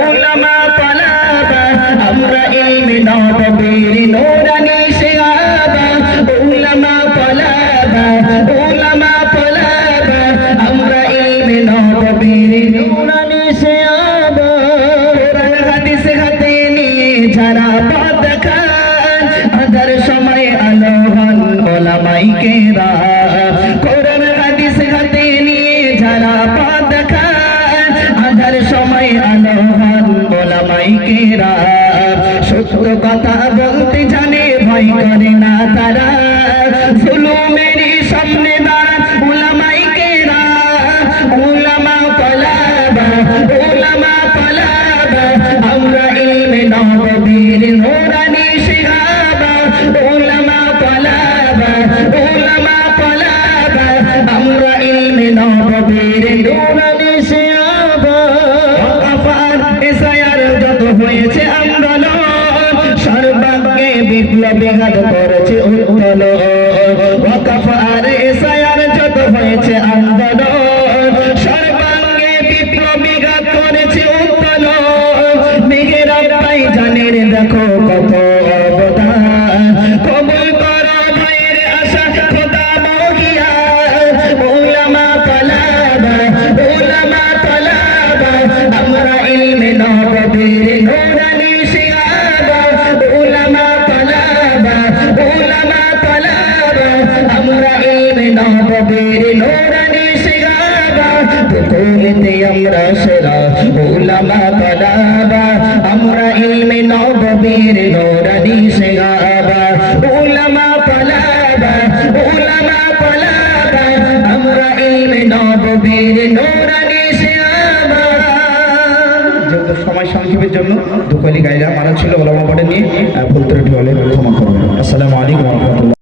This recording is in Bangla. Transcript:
উলামা তালাবা আমরা ইলমে নববীর নূরানি শিহাবা উলামা তালাবা আমরা ইলমে নববীর নূরানি শিহাবা কোরআন হাদিস হাতে নিয়ে যারা পথ দেখান আদার সময় আলো হন উলামায়ে কেরাম কোরআন হাদিস হাতে নিয়ে যারা পথ দেখান আদার সময় আলো হন উলামায়ে কেরাম সত্য কথা বলতে জানে ভয় করে না তারা জুলুমের সামনে দাঁড়ান উলামায়ে কেরাম উলামা তালাবা আমরা ইলমে নববীর নূরানি শিহাবা উলামা তালাবা আমরা ইলমে নববীর নূরানি শিহাবা ওয়াকাফার ইসায়ার যত হয়েছে আন্দোলন সর্বাঙ্গে বিপ্লবী ঘাত করেছে উত্তোলন ওয়াকাফার ইসায়ার যত হয়েছে আন্দোলন সর্বাঙ্গে বিপ্লবী ঘাত করেছে উত্তোলন মেঘেরা পাই জানের দেখো কত অবদান কবুল করো ভাইয়ের আশা খোদা মহিয়া উলামা তালাবা আমরা ইলমে নববীর নূরানি শিহাবা উলামা তালাবা আমরা ইলমে নববীর নূরানি শিহাবা দুকুলেতে আমরা সেরা উলামা তালাবা আমরা ইলমে নববীর নূরানি শিহাবা উলামা তালাবা আমরা ইলমে নববীর নূরানি শিহাবা। যেহেতু সময় সংক্ষেপের জন্য দুকলি গাইলাম, আরো ছিল ওলামা পড়ে নিয়ে ভুল ত্রুটি হলে ক্ষমা করবেন। আসসালামু আলাইকুম ওয়া রাহমাতুল্লাহ।